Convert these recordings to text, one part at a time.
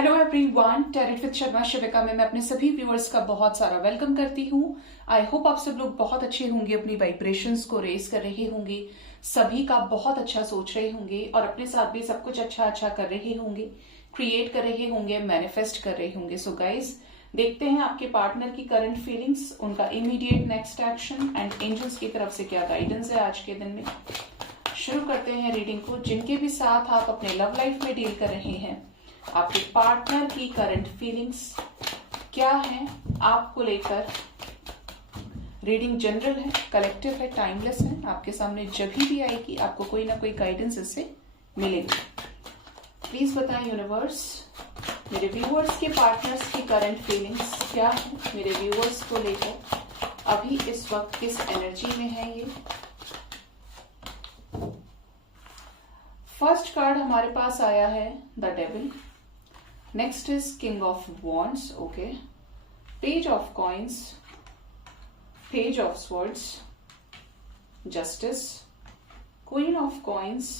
Hello everyone, tarot with Sharma Shivika में मैं अपने सभी व्यूअर्स का बहुत सारा वेलकम करती हूँ। आई होप आप सब लोग बहुत अच्छे होंगे, अपनी वाइब्रेशंस को रेज कर रहे होंगे, सभी का बहुत अच्छा सोच रहे होंगे और अपने साथ भी सब कुछ अच्छा अच्छा कर रहे होंगे, क्रिएट कर रहे होंगे, मैनिफेस्ट कर रहे होंगे। सो गाइज, देखते हैं आपके पार्टनर की करंट फीलिंग्स, उनका immediate next action and angels की तरफ से क्या गाइडेंस है आज के दिन में। शुरू करते हैं रीडिंग को। जिनके भी साथ आप अपने लव लाइफ में डील कर रहे हैं, आपके पार्टनर की करंट फीलिंग्स क्या है आपको लेकर। रीडिंग जनरल है, कलेक्टिव है, टाइमलेस है। आपके सामने जब भी आएगी आपको कोई ना कोई गाइडेंस इससे मिलेगी। प्लीज बताएं यूनिवर्स, मेरे व्यूअर्स के पार्टनर्स की करंट फीलिंग्स क्या है मेरे व्यूअर्स को लेकर, अभी इस वक्त किस एनर्जी में है ये। फर्स्ट कार्ड हमारे पास आया है the devil. Next is King of Wands, okay. Page of Coins, Page of Swords, Justice, Queen of Coins,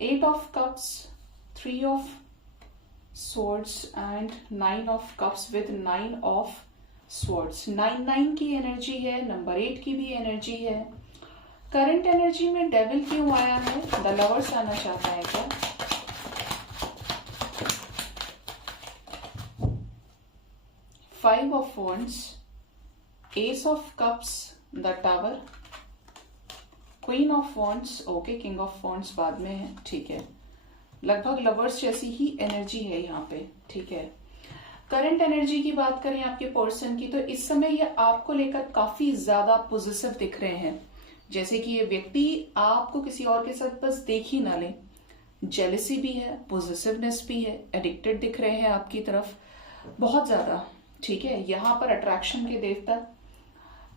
Eight of Cups, Three of Swords and Nine of Cups with Nine of Swords. 9 की energy है, number 8 की भी energy है। Current energy में devil क्यों आया है? The lovers आना चाहता है क्या? Five of Wands, Ace of Cups, the Tower, Queen of Wands, okay, King of Wands बाद में है, ठीक है। लगभग लवर्स जैसी ही एनर्जी है यहाँ पे, ठीक है। करंट एनर्जी की बात करें आपके पर्सन की, तो इस समय ये आपको लेकर काफी ज्यादा पॉजिटिव दिख रहे हैं, जैसे कि ये व्यक्ति आपको किसी और के साथ बस देख ही ना ले। जेलसी भी है, पॉजिटिवनेस भी है, एडिक्टेड दिख रहे हैं आपकी तरफ बहुत ज्यादा, ठीक है। यहाँ पर अट्रैक्शन के देवता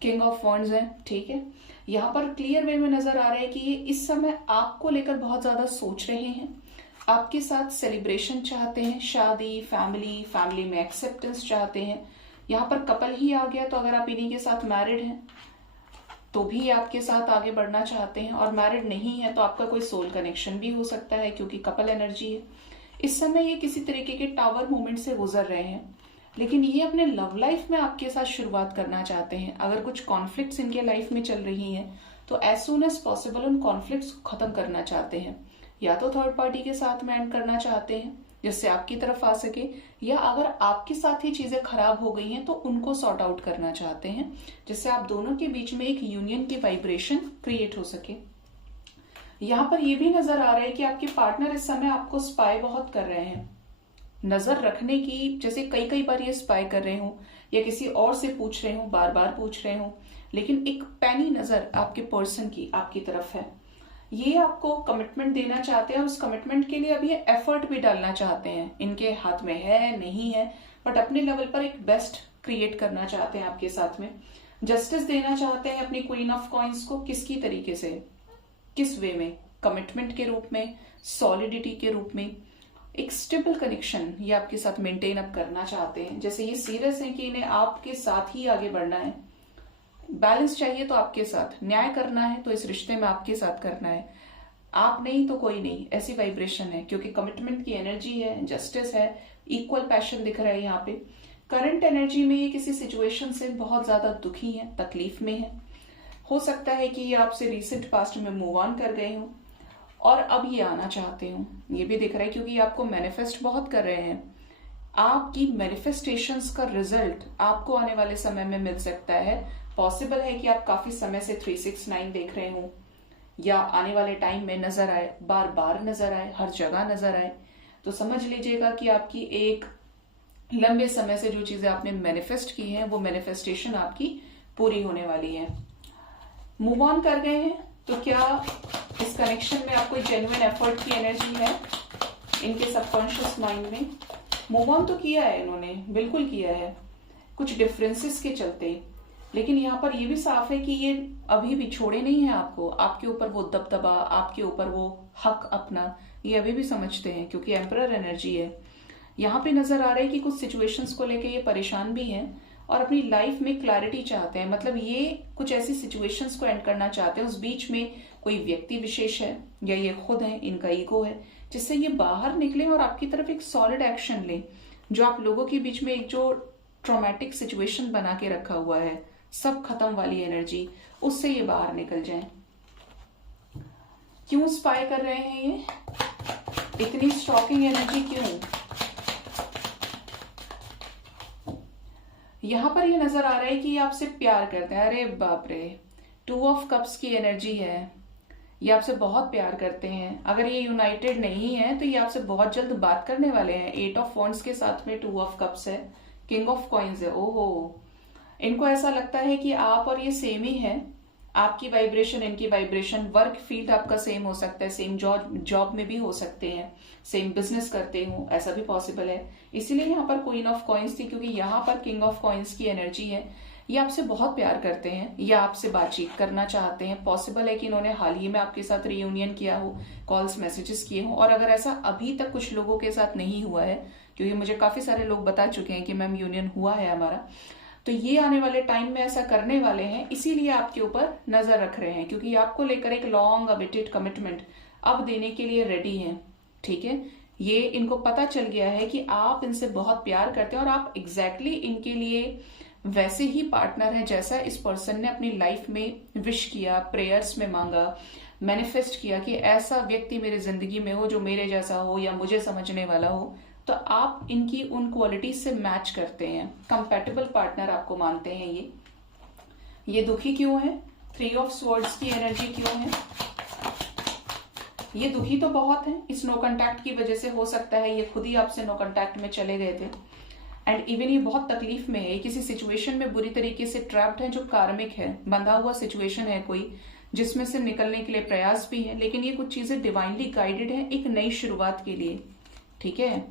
किंग ऑफ वॉन्ड्स है, ठीक है। यहाँ पर क्लियर वे में नजर आ रहा है कि ये इस समय आपको लेकर बहुत ज्यादा सोच रहे हैं, आपके साथ सेलिब्रेशन चाहते हैं, शादी, फैमिली में एक्सेप्टेंस चाहते हैं। यहाँ पर कपल ही आ गया, तो अगर आप इन्हीं के साथ मैरिड हैं तो भी आपके साथ आगे बढ़ना चाहते हैं, और मैरिड नहीं है तो आपका कोई सोल कनेक्शन भी हो सकता है, क्योंकि कपल एनर्जी है। इस समय ये किसी तरीके के टावर मूवमेंट से गुजर रहे हैं, लेकिन ये अपने लव लाइफ में आपके साथ शुरुआत करना चाहते हैं। अगर कुछ कॉन्फ्लिक्ट्स इनके लाइफ में चल रही हैं तो एज सुन एज पॉसिबल उन कॉन्फ्लिक्ट्स को खत्म करना चाहते हैं, या तो थर्ड पार्टी के साथ में एंड करना चाहते हैं जिससे आपकी तरफ आ सके, या अगर आपके साथ ही चीजें खराब हो गई हैं तो उनको सॉर्ट आउट करना चाहते हैं, जिससे आप दोनों के बीच में एक यूनियन की वाइब्रेशन क्रिएट हो सके। यहाँ पर यह भी नजर आ रहा है कि आपके पार्टनर इस समय आपको स्पाई बहुत कर रहे हैं, नजर रखने की, जैसे कई बार ये स्पाई कर रहे हो या किसी और से पूछ रहे हो, बार बार पूछ रहे हो, लेकिन एक पैनी नजर आपके पर्सन की आपकी तरफ है। ये आपको कमिटमेंट देना चाहते हैं, उस कमिटमेंट के लिए अब ये एफर्ट भी डालना चाहते हैं। इनके हाथ में है नहीं है, बट अपने लेवल पर एक बेस्ट क्रिएट करना चाहते हैं आपके साथ में। जस्टिस देना चाहते हैं अपनी क्वीन ऑफ कॉइन्स को, किसकी तरीके से, किस वे में, कमिटमेंट के रूप में, सॉलिडिटी के रूप में, एक स्टेबल कनेक्शन ये आपके साथ मेंटेन अप करना चाहते हैं। जैसे ये सीरियस है कि इन्हें आपके साथ ही आगे बढ़ना है, बैलेंस चाहिए तो आपके साथ, न्याय करना है तो इस रिश्ते में आपके साथ करना है, आप नहीं तो कोई नहीं, ऐसी वाइब्रेशन है, क्योंकि कमिटमेंट की एनर्जी है, जस्टिस है, इक्वल पैशन दिख रहा है यहाँ पे। करंट एनर्जी में ये किसी सिचुएशन से बहुत ज्यादा दुखी है, तकलीफ में है। हो सकता है कि ये आपसे रिसेंट पास्ट में मूव ऑन कर गए हो और अब ये आना चाहते हो, ये भी दिख रहा है, क्योंकि आपको मैनिफेस्ट बहुत कर रहे हैं। आपकी मैनिफेस्टेशंस का रिजल्ट आपको आने वाले समय में मिल सकता है। पॉसिबल है कि आप काफी समय से 369 देख रहे हो, या आने वाले टाइम में नजर आए, बार बार नजर आए, हर जगह नजर आए, तो समझ लीजिएगा कि आपकी एक लंबे समय से जो चीजें आपने मैनिफेस्ट की हैं वो मैनिफेस्टेशन आपकी पूरी होने वाली है। मूव ऑन कर गए हैं, तो क्या इस कनेक्शन में आपको जेन्युइन एफर्ट की एनर्जी है? इनके सबकॉन्शियस माइंड में मूव ऑन तो किया है इन्होंने, बिल्कुल किया है, कुछ डिफरेंसेस के चलते, लेकिन यहाँ पर ये भी साफ है कि ये अभी भी छोड़े नहीं है आपको। आपके ऊपर वो दबदबा, आपके ऊपर वो हक अपना, ये अभी भी समझते हैं, क्योंकि एम्परर एनर्जी है। यहाँ पे नजर आ रहा है कि कुछ सिचुएशंस को लेके ये परेशान भी हैं और अपनी लाइफ में क्लैरिटी चाहते हैं। मतलब ये कुछ ऐसी सिचुएशंस को एंड करना चाहते हैं, उस बीच में कोई व्यक्ति विशेष है या ये खुद है, इनका ईगो है जिससे ये बाहर निकले और आपकी तरफ एक सॉलिड एक्शन ले। जो आप लोगों के बीच में एक जो ट्रॉमेटिक सिचुएशन बना के रखा हुआ है, सब खत्म वाली एनर्जी, उससे ये बाहर निकल जाए। क्यों स्पाई कर रहे हैं ये, इतनी स्टॉकिंग एनर्जी क्यों? यहां पर ये नजर आ रहा है कि ये आपसे प्यार करते हैं। अरे बाप रे, 2 ऑफ कप्स की एनर्जी है, ये आपसे बहुत प्यार करते हैं। अगर ये यूनाइटेड नहीं है तो ये आपसे बहुत जल्द बात करने वाले हैं। 8 ऑफ वॉन्ड्स के साथ में 2 ऑफ कप्स है, किंग ऑफ कॉइन्स है। ओहो, इनको ऐसा लगता है कि आप और ये सेम ही है, आपकी वाइब्रेशन इनकी वाइब्रेशन, वर्क फील्ड आपका सेम हो सकता है, सेम जॉब में भी हो सकते हैं, सेम बिजनेस करते हो, ऐसा भी पॉसिबल है। इसीलिए यहाँ पर क्वीन ऑफ कॉइन्स थी, क्योंकि यहाँ पर किंग ऑफ कॉइन्स की एनर्जी है। ये आपसे बहुत प्यार करते हैं, या आपसे बातचीत करना चाहते हैं। पॉसिबल है कि इन्होंने हाल ही में आपके साथ रियूनियन किया हो, कॉल्स मैसेजेस किए हो। और अगर ऐसा अभी तक कुछ लोगों के साथ नहीं हुआ है, क्योंकि मुझे काफी सारे लोग बता चुके हैं कि मैम यूनियन हुआ है हमारा, तो ये आने वाले टाइम में ऐसा करने वाले हैं। इसीलिए आपके ऊपर नजर रख रहे हैं, क्योंकि आपको लेकर एक लॉन्ग अवेटेड कमिटमेंट अब देने के लिए रेडी हैं। ठीक है, ये इनको पता चल गया है कि आप इनसे बहुत प्यार करते हैं और आप एग्जैक्टली इनके लिए वैसे ही पार्टनर है जैसा इस पर्सन ने अपनी लाइफ में विश किया, प्रेयर्स में मांगा, मैनिफेस्ट किया कि ऐसा व्यक्ति मेरे जिंदगी में हो जो मेरे जैसा हो या मुझे समझने वाला हो। तो आप इनकी उन क्वालिटीज से मैच करते हैं, कंपैटिबल पार्टनर आपको मानते हैं। ये दुखी क्यों है? 3 ऑफ स्वॉर्ड्स की एनर्जी क्यों है? ये दुखी तो बहुत है, इस नो कांटेक्ट की वजह से। हो सकता है ये खुद ही आपसे नो कांटेक्ट में चले गए थे, एंड इवन ये बहुत तकलीफ में है, किसी सिचुएशन में बुरी तरीके से ट्रैप्ड है, जो कार्मिक है, बंधा हुआ सिचुएशन है कोई, जिसमें से निकलने के लिए प्रयास भी है। लेकिन ये कुछ चीजें डिवाइनली गाइडेड है एक नई शुरुआत के लिए। ठीक है,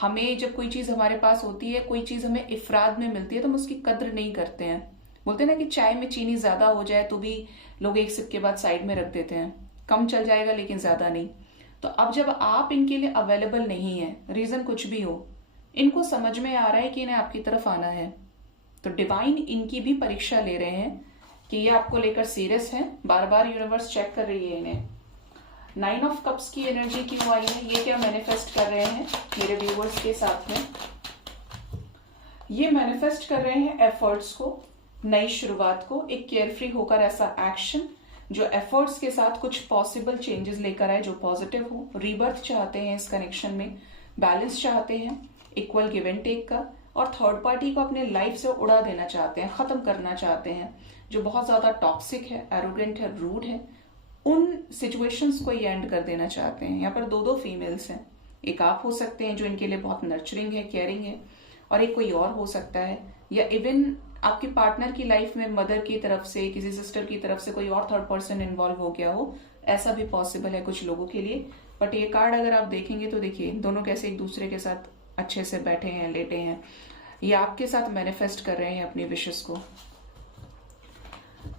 हमें जब कोई चीज हमारे पास होती है, कोई चीज हमें इफराद में मिलती है, तो हम उसकी कद्र नहीं करते हैं। बोलते हैं ना कि चाय में चीनी ज्यादा हो जाए तो भी लोग एक सिप के बाद साइड में रख देते हैं, कम चल जाएगा लेकिन ज्यादा नहीं। तो अब जब आप इनके लिए अवेलेबल नहीं है, रीजन कुछ भी हो, इनको समझ में आ रहा है कि इन्हें आपकी तरफ आना है, तो डिवाइन इनकी भी परीक्षा ले रहे हैं कि ये आपको लेकर सीरियस है। बार बार यूनिवर्स चेक कर रही है इन्हें। 9 ऑफ कप्स की एनर्जी क्यों आई है? ये क्या मैनिफेस्ट कर रहे हैं मेरे व्यूवर्स के साथ में? ये मैनिफेस्ट कर रहे हैं एफर्ट्स को, नई शुरुआत को, एक केयरफ्री होकर ऐसा एक्शन जो एफर्ट्स के साथ कुछ पॉसिबल चेंजेस लेकर आए, जो पॉजिटिव हो। रीबर्थ चाहते हैं इस कनेक्शन में, बैलेंस चाहते हैं, इक्वल गिव एंड टेक का, और थर्ड पार्टी को अपने लाइफ से उड़ा देना चाहते हैं, खत्म करना चाहते हैं, जो बहुत ज्यादा टॉक्सिक है, एरोगेंट है, रूड है। उन सिचुएशंस को ये एंड कर देना चाहते हैं। यहाँ पर 2 फीमेल्स हैं, एक आप हो सकते हैं जो इनके लिए बहुत नर्चरिंग है, केयरिंग है, और एक कोई और हो सकता है, या इवन आपके पार्टनर की लाइफ में मदर की तरफ से, किसी सिस्टर की तरफ से कोई और थर्ड पर्सन इन्वॉल्व हो गया हो, ऐसा भी पॉसिबल है कुछ लोगों के लिए। बट ये कार्ड अगर आप देखेंगे तो देखिए दोनों कैसे एक दूसरे के साथ अच्छे से बैठे हैं, लेटे हैं। ये आपके साथ मैनिफेस्ट कर रहे हैं अपनी विशेस को।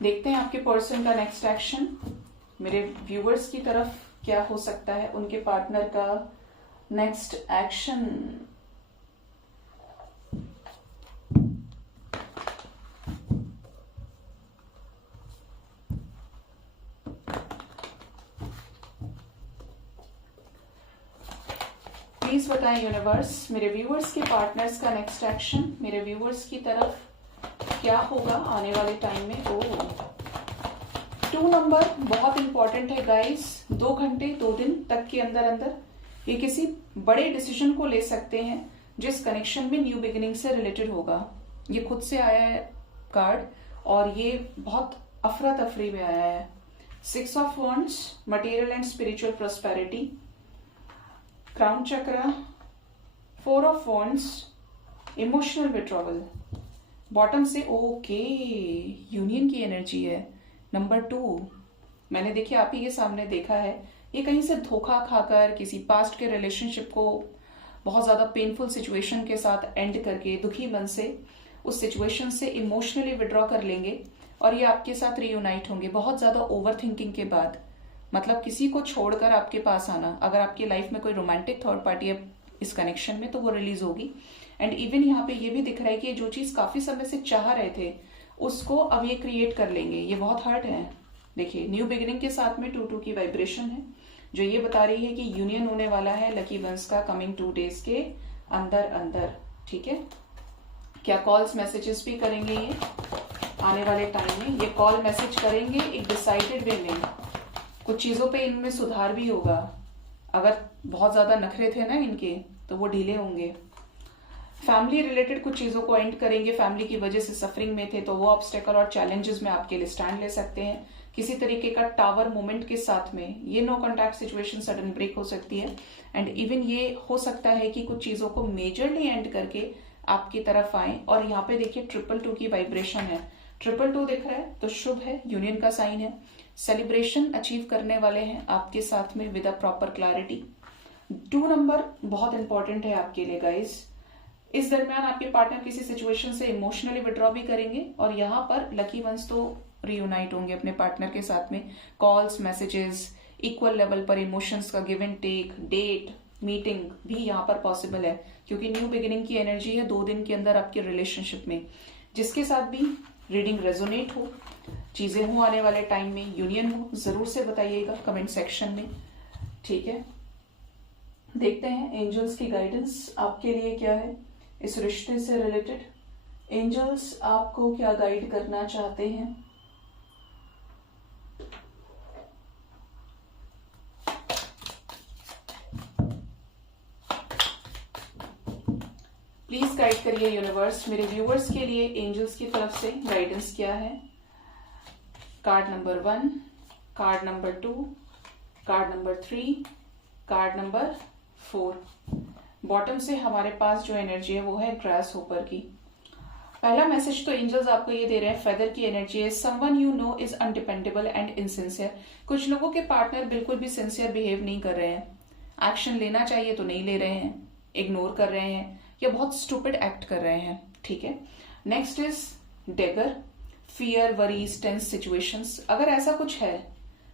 देखते हैं आपके पर्सन का नेक्स्ट एक्शन मेरे व्यूवर्स की तरफ क्या हो सकता है, उनके पार्टनर का नेक्स्ट एक्शन। प्लीज बताएं यूनिवर्स, मेरे व्यूवर्स के पार्टनर्स का नेक्स्ट एक्शन मेरे व्यूवर्स की तरफ क्या होगा आने वाले टाइम में। 2 नंबर बहुत इंपॉर्टेंट है गाइस। 2 घंटे 2 दिन तक के अंदर अंदर ये किसी बड़े डिसीजन को ले सकते हैं, जिस कनेक्शन में न्यू बिगिनिंग से रिलेटेड होगा। ये खुद से आया है कार्ड, और ये बहुत अफरा तफरी में आया है। 6 of wands, material and spiritual prosperity, crown chakra, 4 of wands, emotional withdrawal. Bottom से ओके, यूनियन की एनर्जी है। नंबर 2, मैंने देखिए आप ही के सामने देखा है, ये कहीं से धोखा खाकर किसी पास्ट के रिलेशनशिप को बहुत ज्यादा पेनफुल सिचुएशन के साथ एंड करके दुखी मन से उस सिचुएशन से इमोशनली विड्रॉ कर लेंगे, और ये आपके साथ रीयूनाइट होंगे बहुत ज्यादा ओवर थिंकिंग के बाद। मतलब किसी को छोड़कर आपके पास आना, अगर आपकी लाइफ में कोई रोमांटिक थर्ड पार्टी है इस कनेक्शन में, तो वो रिलीज होगी। एंड इवन यहाँ पे ये भी दिख रहा है कि जो चीज काफी समय से चाह रहे थे उसको अब ये क्रिएट कर लेंगे। ये बहुत हर्ट है। देखिए न्यू बिगिनिंग के साथ में 2-2 की वाइब्रेशन है, जो ये बता रही है कि यूनियन होने वाला है लकी वंस का कमिंग 2 डेज के अंदर अंदर। ठीक है, क्या कॉल्स मैसेजेस भी करेंगे ये आने वाले टाइम में? ये कॉल मैसेज करेंगे एक डिसाइडेड वे में, कुछ चीजों पे इनमें सुधार भी होगा। अगर बहुत ज्यादा नखरे थे ना इनके तो वो ढीले होंगे। फैमिली रिलेटेड कुछ चीजों को एंड करेंगे, फैमिली की वजह से सफरिंग में थे तो वो ऑब्स्टेकल और चैलेंजेस में आपके लिए स्टैंड ले सकते हैं। किसी तरीके का टावर मोमेंट के साथ में ये no contact situation sudden break हो सकती है। एंड इवन ये हो सकता है कि कुछ चीजों को मेजरली एंड करके आपकी तरफ आए। और यहाँ पे देखिए 222 की वाइब्रेशन है, 222 दिख रहा है तो शुभ है, यूनियन का साइन है। सेलिब्रेशन अचीव करने वाले हैं आपके साथ में with a proper clarity. 2 number बहुत इंपॉर्टेंट है आपके लिए गाइस। इस दरमियान आपके पार्टनर किसी सिचुएशन से इमोशनली विड्रॉ भी करेंगे और यहाँ पर लकी वंस तो रियूनाइट होंगे अपने पार्टनर के साथ में। कॉल्स मैसेजेस इक्वल लेवल पर, इमोशंस का give and take, date meeting भी यहाँ पर पॉसिबल है क्योंकि न्यू बिगिनिंग की एनर्जी है 2 दिन के अंदर आपके रिलेशनशिप में। जिसके साथ भी रीडिंग रेजोनेट हो, चीजें हो आने वाले टाइम में, यूनियन हो, जरूर से बताइएगा कमेंट सेक्शन में। ठीक है, देखते हैं एंजल्स की गाइडेंस आपके लिए क्या है इस रिश्ते से रिलेटेड। एंजल्स आपको क्या गाइड करना चाहते हैं? प्लीज गाइड करिए यूनिवर्स, मेरे व्यूअर्स के लिए एंजल्स की तरफ से गाइडेंस क्या है। Card number 1, card number 2, card number 3, card number 4। Bottom से हमारे पास जो एनर्जी है वो है ग्रास होपर की। पहला मैसेज तो एंजल्स आपको ये दे रहे हैं, फेदर की एनर्जी है। Someone you know is undependable and insincere. कुछ लोगों के पार्टनर बिल्कुल भी सिंसियर बिहेव नहीं कर रहे हैं, एक्शन लेना चाहिए तो नहीं ले रहे हैं, इग्नोर कर रहे हैं या बहुत स्टूपिड एक्ट कर रहे हैं। ठीक है, next is dagger, fear, worries, tense situations. अगर ऐसा कुछ है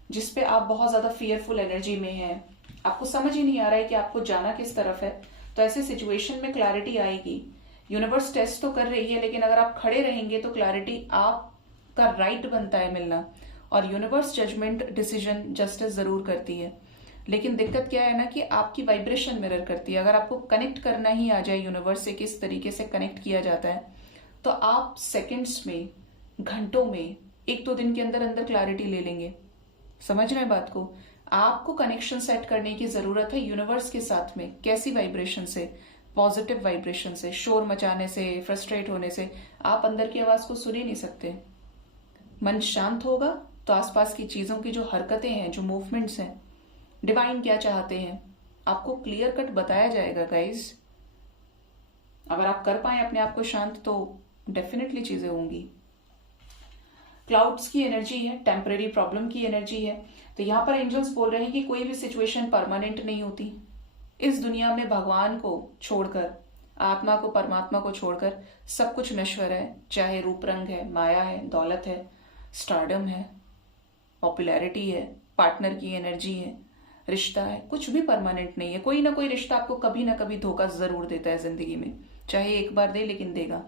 जिसपे आप बहुत ज्यादा फियरफुल एनर्जी में हैं, आपको समझ ही नहीं आ रहा है कि आपको जाना किस तरफ है, तो ऐसे सिचुएशन में क्लैरिटी आएगी। यूनिवर्स टेस्ट तो कर रही है लेकिन अगर आप खड़े रहेंगे तो क्लैरिटी आपका राइट बनता है मिलना। और यूनिवर्स जजमेंट, डिसीजन, जस्टिस जरूर करती है, लेकिन दिक्कत क्या है ना कि आपकी वाइब्रेशन मिरर करती है। अगर आपको कनेक्ट करना ही आ जाए यूनिवर्स से, किस तरीके से कनेक्ट किया जाता है, तो आप सेकंड्स में, घंटों में, 1-2 दिन के अंदर अंदर क्लैरिटी ले लेंगे। समझ रहे हैं बात को? आपको कनेक्शन सेट करने की जरूरत है यूनिवर्स के साथ में। कैसी वाइब्रेशन से? पॉजिटिव वाइब्रेशन से। शोर मचाने से, फ्रस्ट्रेट होने से आप अंदर की आवाज को सुन ही नहीं सकते। मन शांत होगा तो आसपास की चीजों की जो हरकतें हैं, जो मूवमेंट्स हैं, डिवाइन क्या चाहते हैं, आपको क्लियर कट बताया जाएगा गाइज। अगर आप कर पाए अपने आप को शांत तो डेफिनेटली चीजें होंगी। क्लाउड्स की एनर्जी है, टेम्पररी प्रॉब्लम की एनर्जी है। तो यहां पर एंजल्स बोल रहे हैं कि कोई भी सिचुएशन परमानेंट नहीं होती। इस दुनिया में भगवान को छोड़कर, आत्मा को, परमात्मा को छोड़कर सब कुछ नश्वर है। चाहे रूप रंग है, माया है, दौलत है, स्टारडम है, पॉपुलैरिटी है, पार्टनर की एनर्जी है, रिश्ता है, कुछ भी परमानेंट नहीं है। कोई ना कोई रिश्ता आपको कभी ना कभी धोखा जरूर देता है जिंदगी में, चाहे एक बार दे लेकिन देगा,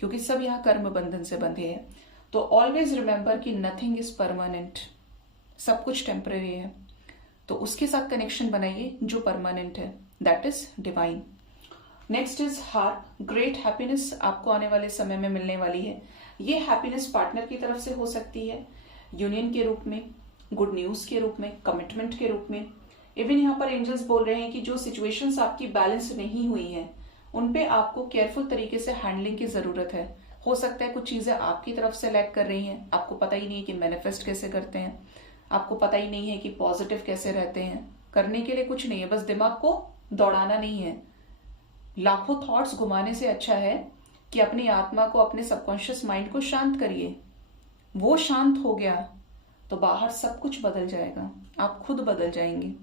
क्योंकि सब यहाँ कर्म बंधन से बंधे हैं। तो ऑलवेज रिमेंबर कि नथिंग इज परमानेंट, सब कुछ टेम्पररी है। तो उसके साथ कनेक्शन बनाइए जो परमानेंट है, that is divine. Next is heart, great happiness आपको आने वाले समय में मिलने वाली है। ये हैप्पीनेस पार्टनर की तरफ से हो सकती है, यूनियन के रूप में, गुड न्यूज के रूप में, कमिटमेंट के रूप में। इवन यहाँ पर एंजल्स बोल रहे हैं कि जो सिचुएशंस आपकी बैलेंस नहीं हुई हैं, उन पे आपको केयरफुल तरीके से हैंडलिंग की जरूरत है। हो सकता है कुछ चीजें आपकी तरफ से लैक कर रही हैं, आपको पता ही नहीं है कि मैनिफेस्ट कैसे करते हैं, आपको पता ही नहीं है कि पॉजिटिव कैसे रहते हैं। करने के लिए कुछ नहीं है, बस दिमाग को दौड़ाना नहीं है। लाखों थॉट्स घुमाने से अच्छा है कि अपनी आत्मा को, अपने सबकॉन्शियस माइंड को शांत करिए। वो शांत हो गया तो बाहर सब कुछ बदल जाएगा, आप खुद बदल जाएंगे।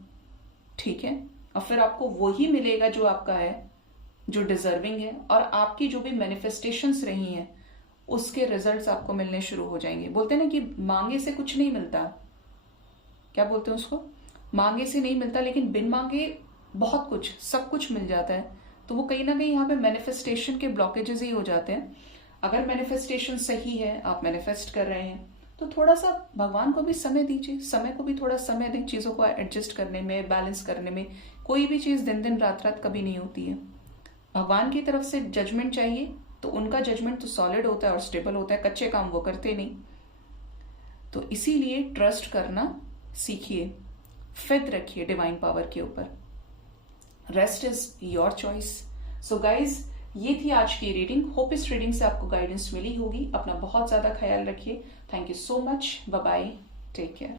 ठीक है, और फिर आपको वही मिलेगा जो आपका है, जो डिजर्विंग है, और आपकी जो भी मैनिफेस्टेशंस रही हैं उसके रिजल्ट्स आपको मिलने शुरू हो जाएंगे। बोलते हैं ना कि मांगे से कुछ नहीं मिलता, क्या बोलते हैं उसको, मांगे से नहीं मिलता, लेकिन बिन मांगे बहुत कुछ, सब कुछ मिल जाता है। तो वो कहीं ना कहीं यहाँ पे मैनिफेस्टेशन के ब्लॉकेजेस ही हो जाते हैं। अगर मैनिफेस्टेशन सही है, आप मैनिफेस्ट कर रहे हैं, तो थोड़ा सा भगवान को भी समय दीजिए, समय को भी थोड़ा समय दें चीज़ों को एडजस्ट करने में, बैलेंस करने में। कोई भी चीज़ दिन दिन रात रात कभी नहीं होती है। भगवान की तरफ से जजमेंट चाहिए तो उनका जजमेंट तो सॉलिड होता है और स्टेबल होता है, कच्चे काम वो करते नहीं। तो इसीलिए ट्रस्ट करना सीखिए, फेथ रखिए डिवाइन पावर के ऊपर। Rest is your choice. So guys, ये थी आज की रीडिंग। होप इस रीडिंग से आपको गाइडेंस मिली होगी। अपना बहुत ज्यादा ख्याल रखिए। Thank you so much. Bye bye, take care.